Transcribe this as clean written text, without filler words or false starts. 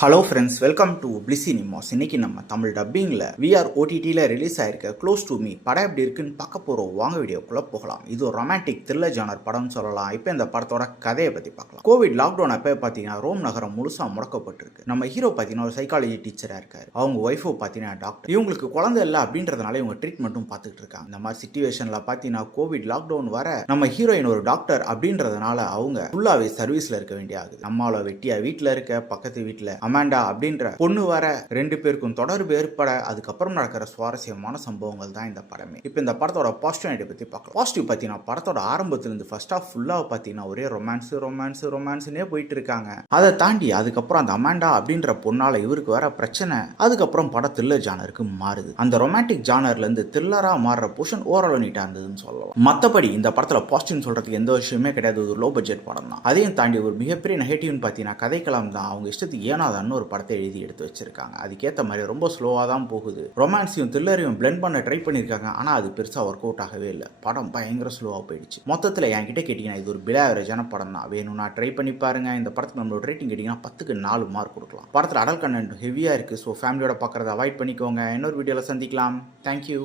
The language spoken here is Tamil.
ஹலோ ஃப்ரெண்ட்ஸ், வெல்கம் டு பிளிசினிமாஸ். இன்னைக்கு நம்ம தமிழ் டப்பிங்கில் விஆர் ஓடிடியில் ரிலீஸ் ஆயிருக்க க்ளோஸ் டு மீ படம் எப்படி இருக்குன்னு பார்க்க போகிறோம். வாங்க வீடியோக்குள்ளே போகலாம். இது ஒரு ரொமான்டிக் த்ரில்லர் ஜானர் படம்னு சொல்லலாம். இப்போ இந்த படத்தோட கதையை பற்றி பார்க்கலாம். கோவிட் லாக்டவுன் அப்போ பார்த்தீங்கன்னா ரோம் நகரம் முழுசாக முடக்கப்பட்டிருக்கு. நம்ம ஹீரோ பார்த்தீங்கன்னா ஒரு சைக்காலஜி டீச்சராக இருக்காரு. அவங்க ஒய்ஃபோ பார்த்தீங்கன்னா டாக்டர். இவங்களுக்கு குழந்தை இல்லை அப்படின்றதுனால இவங்க ட்ரீட்மெண்ட்டும் பார்த்துட்டு இருக்காங்க. இந்த மாதிரி சுச்சுவேஷனில் பார்த்தீங்கன்னா கோவிட் லாக்டவுன் வர நம்ம ஹீரோயின் ஒரு டாக்டர் அப்படின்றதுனால அவங்க ஃபுல்லாகவே சர்வீஸில் இருக்க வேண்டிய ஆகுது. நம்மள வெட்டியா வீட்டில் இருக்க பக்கத்து வீட்டில் அமாண்டா அப்படின்ற பொண்ணு வர ரெண்டு பேருக்கும் தொடர்பு ஏற்பட அதுக்கப்புறம் நடக்கிற சுவாரஸ்யமான சம்பவங்கள் தான் இந்த படமே. இப்போ இந்த படத்தோட பாசிட்டிவ் பத்தி பார்க்கலாம். பாசிட்டிவ் பார்த்தீங்கன்னா படத்தோட ஆரம்பத்திலிருந்து ஃபர்ஸ்ட் ஆஃப் ஃபுல்லா பார்த்தீங்கன்னா ஒரே ரொமான்ஸ்னே போயிட்டு இருக்காங்க. அதை தாண்டி அதுக்கப்புறம் அந்த அமாண்டா அப்படின்ற பொண்ணால இவருக்கு வர பிரச்சனை அதுக்கப்புறம் படம் த்ரில்லர் ஜானருக்கு மாறுது. அந்த ரொமான்டிக் ஜானர்ல இருந்து த்ரில்லரா மாறுற போர்ஷன் ஓரளவு நீட்டா இருந்ததுன்னு சொல்லலாம். மற்றபடி இந்த படத்துல பாசிட்டிவ் சொல்றதுக்கு எந்த விஷயமே கிடையாது. ஒரு லோ பட்ஜெட் படம் தான். அதையும் தாண்டி ஒரு மிகப்பெரிய நெகட்டிவ்னு பார்த்தீங்கன்னா கதைக்களம் தான். அவங்க இஷ்டத்துக்கு ஏனாதான்னு ஒரு படத்தை எழுதி எடுத்து வச்சிருக்காங்க. அதுக்கேற்ற மாதிரி ரொம்ப ஸ்லோவா தான் போகுது. ரொமான்ஸையும் த்ரில்லரையும் பிளெண்ட் பண்ண ட்ரை பண்ணிருக்காங்க. ஆனா அது பெருசா ஒர்க் அவுட் ஆகவே இல்லை. படம் பயங்கர ஸ்லோவா போயிடுச்சு. மொத்தத்தில் என்கிட்ட கேட்டீங்கன்னா இது ஒரு பிலோ ஆவரேஜான படம் தான். வேணும்னா ட்ரை பண்ணி பாருங்க. இந்த படத்துக்கு நம்மளோட ரேட்டிங் கேட்டீங்கன்னா 10க்கு 4 மார்க் கொடுக்கலாம். படத்தில் அடல் கண்டென்ட் ஹெவியா இருக்கு. ஸோ ஃபேமிலியோட பார்க்கறத அவாய்ட் பண்ணிக்கோங்க. இன்னொரு வீடியோல சந்திக்கலாம். தேங்க்யூ.